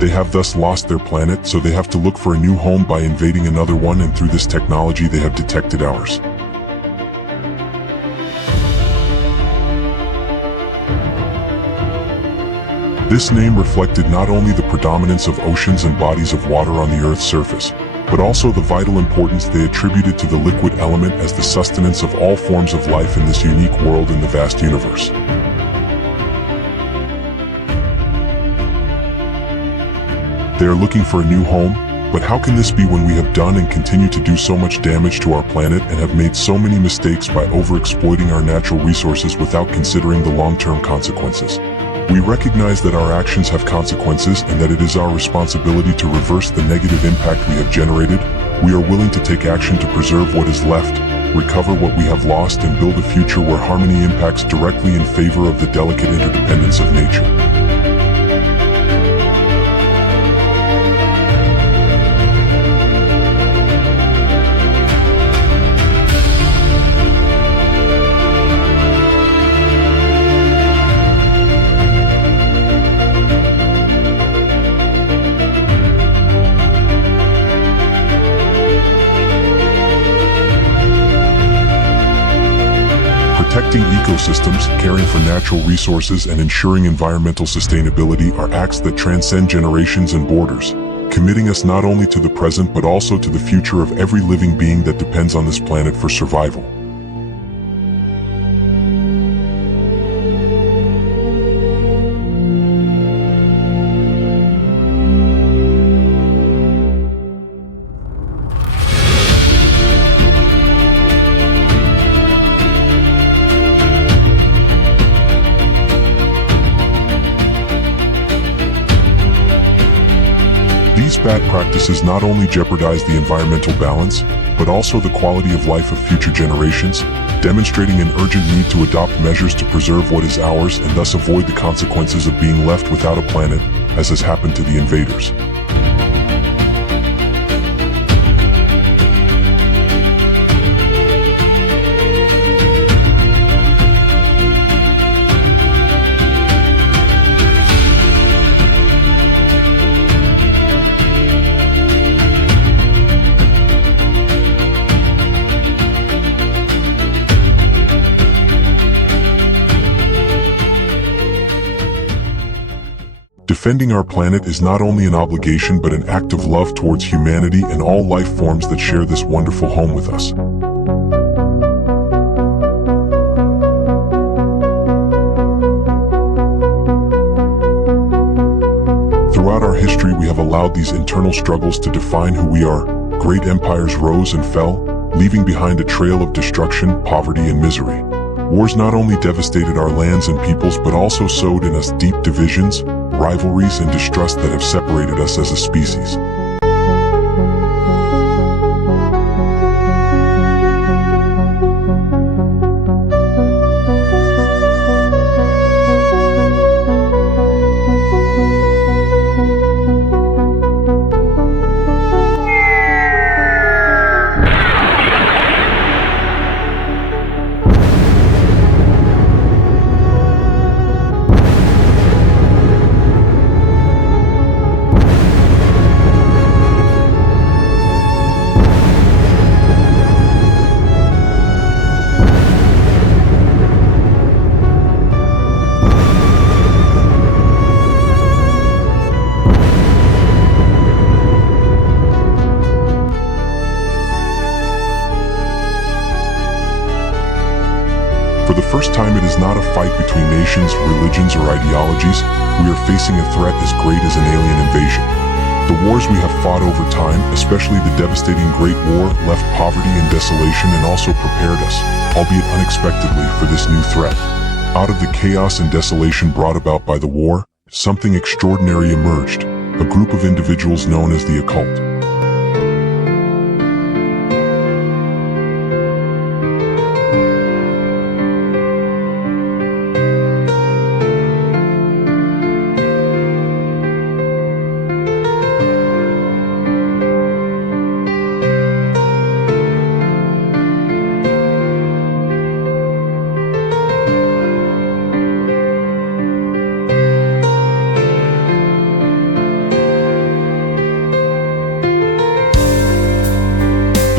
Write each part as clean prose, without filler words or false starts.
They have thus lost their planet, so they have to look for a new home by invading another one, and through this technology they have detected ours. This name reflected not only the predominance of oceans and bodies of water on the Earth's surface, but also the vital importance they attributed to the liquid element as the sustenance of all forms of life in this unique world in the vast universe. They are looking for a new home, but how can this be when we have done and continue to do so much damage to our planet and have made so many mistakes by overexploiting our natural resources without considering the long-term consequences? We recognize that our actions have consequences and that it is our responsibility to reverse the negative impact we have generated. We are willing to take action to preserve what is left, recover what we have lost, and build a future where harmony impacts directly in favor of the delicate interdependence of nature. Protecting ecosystems, caring for natural resources, and ensuring environmental sustainability are acts that transcend generations and borders, committing us not only to the present but also to the future of every living being that depends on this planet for survival. These bad practices not only jeopardize the environmental balance, but also the quality of life of future generations, demonstrating an urgent need to adopt measures to preserve what is ours and thus avoid the consequences of being left without a planet, as has happened to the invaders. Defending our planet is not only an obligation but an act of love towards humanity and all life forms that share this wonderful home with us. Throughout our history, we have allowed these internal struggles to define who we are. Great empires rose and fell, leaving behind a trail of destruction, poverty, and misery. Wars not only devastated our lands and peoples but also sowed in us deep divisions, rivalries, and distrust that have separated us as a species. For the first time, it is not a fight between nations, religions, or ideologies. We are facing a threat as great as an alien invasion. The wars we have fought over time, especially the devastating Great War, left poverty and desolation and also prepared us, albeit unexpectedly, for this new threat. Out of the chaos and desolation brought about by the war, something extraordinary emerged, a group of individuals known as the occult.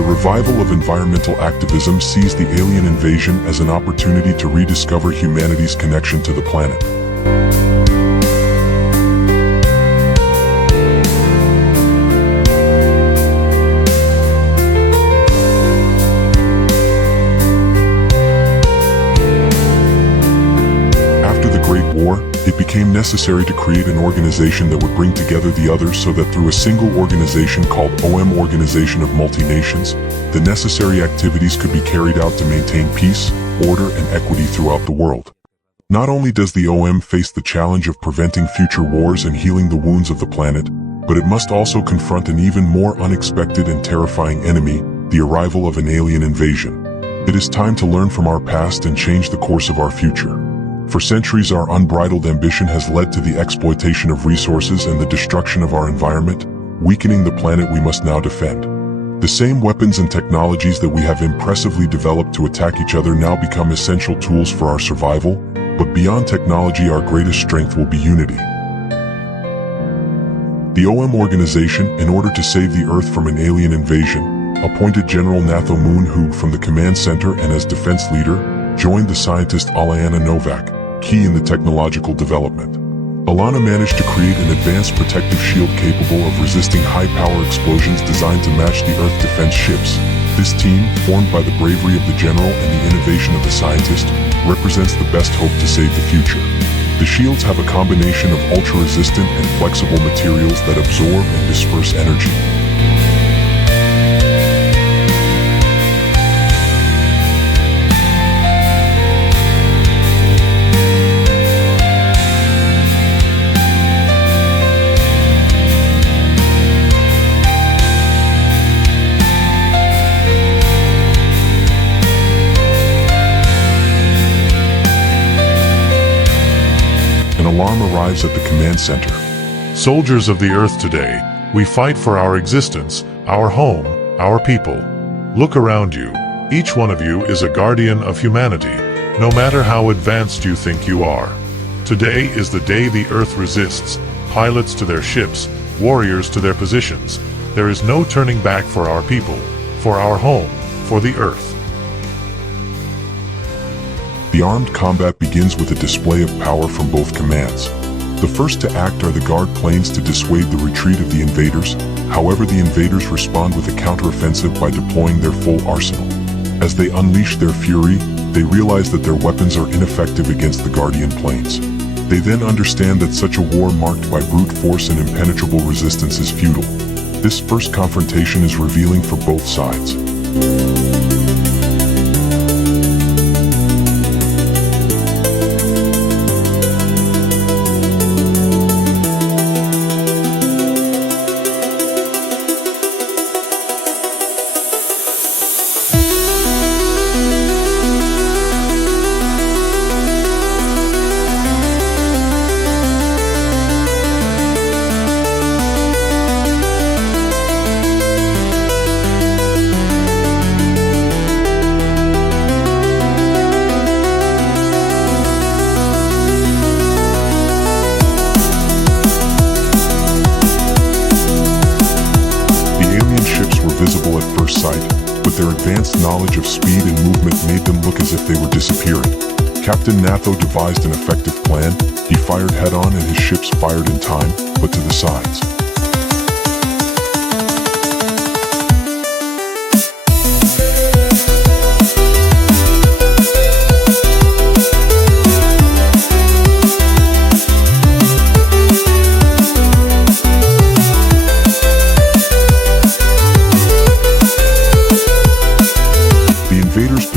The revival of environmental activism sees the alien invasion as an opportunity to rediscover humanity's connection to the planet. It became necessary to create an organization that would bring together the others so that through a single organization called OM Organization of Multi-Nations, the necessary activities could be carried out to maintain peace, order, and equity throughout the world. Not only does the OM face the challenge of preventing future wars and healing the wounds of the planet, but it must also confront an even more unexpected and terrifying enemy, the arrival of an alien invasion. It is time to learn from our past and change the course of our future. For centuries, our unbridled ambition has led to the exploitation of resources and the destruction of our environment, weakening the planet we must now defend. The same weapons and technologies that we have impressively developed to attack each other now become essential tools for our survival, but beyond technology, our greatest strength will be unity. The OM organization, in order to save the Earth from an alien invasion, appointed General Natho Moon, who, from the command center and as defense leader, joined the scientist Alana Novak, key in the technological development. Alana managed to create an advanced protective shield capable of resisting high-power explosions designed to match the Earth defense ships. This team, formed by the bravery of the general and the innovation of the scientist, represents the best hope to save the future. The shields have a combination of ultra-resistant and flexible materials that absorb and disperse energy. An alarm arrives at the command center. Soldiers of the Earth today, we fight for our existence, our home, our people. Look around you. Each one of you is a guardian of humanity, no matter how advanced you think you are. Today is the day the Earth resists, pilots to their ships, warriors to their positions. There is no turning back for our people, for our home, for the Earth. The armed combat begins with a display of power from both commands. The first to act are the guard planes to dissuade the retreat of the invaders. However, the invaders respond with a counteroffensive by deploying their full arsenal. As they unleash their fury, they realize that their weapons are ineffective against the Guardian planes. They then understand that such a war marked by brute force and impenetrable resistance is futile. This first confrontation is revealing for both sides. Visible at first sight, but their advanced knowledge of speed and movement made them look as if they were disappearing. Captain Natho devised an effective plan. He fired head-on and his ships fired in time, but to the sides.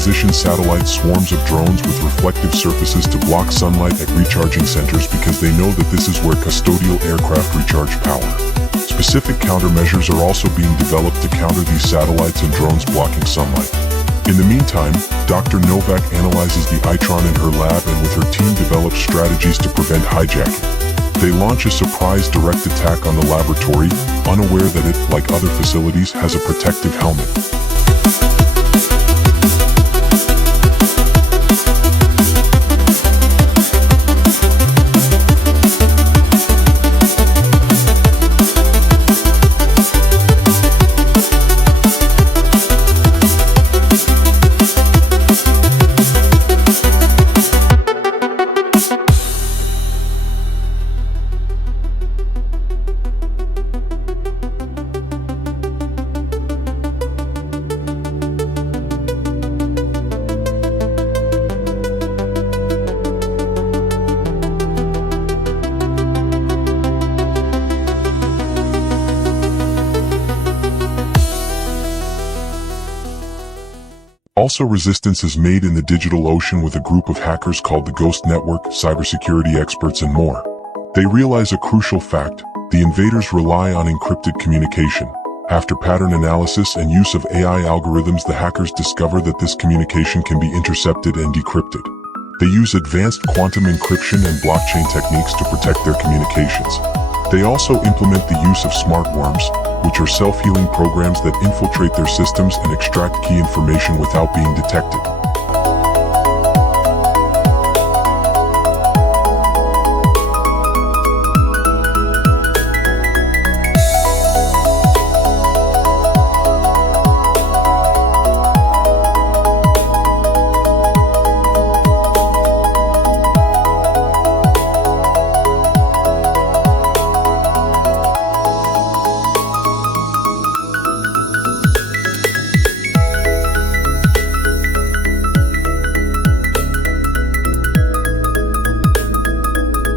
Position satellite swarms of drones with reflective surfaces to block sunlight at recharging centers because they know that this is where custodial aircraft recharge power. Specific countermeasures are also being developed to counter these satellites and drones blocking sunlight. In the meantime, Dr. Novak analyzes the Itron in her lab and with her team develops strategies to prevent hijacking. They launch a surprise direct attack on the laboratory, unaware that it, like other facilities, has a protective helmet. Also, resistance is made in the digital ocean with a group of hackers called the Ghost Network, cybersecurity experts, and more. They realize a crucial fact: the invaders rely on encrypted communication. After pattern analysis and use of AI algorithms, the hackers discover that this communication can be intercepted and decrypted. They use advanced quantum encryption and blockchain techniques to protect their communications. They also implement the use of smart worms, which are self-healing programs that infiltrate their systems and extract key information without being detected.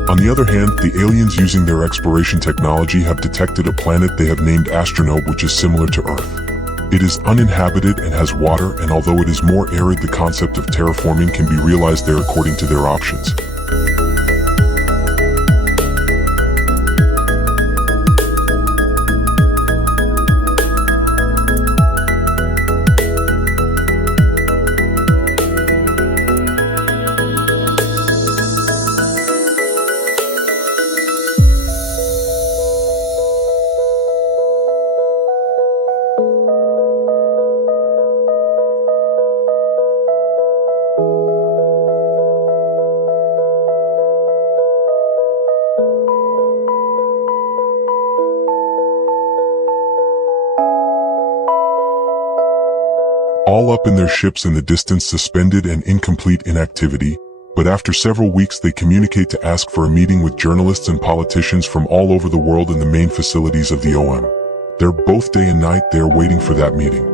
On the other hand, the aliens, using their exploration technology, have detected a planet they have named Astronobe, which is similar to Earth. It is uninhabited and has water, and although it is more arid, the concept of terraforming can be realized there according to their options. All up in their ships in the distance, suspended and incomplete inactivity, but after several weeks they communicate to ask for a meeting with journalists and politicians from all over the world in the main facilities of the OM. They're both day and night, they are waiting for that meeting.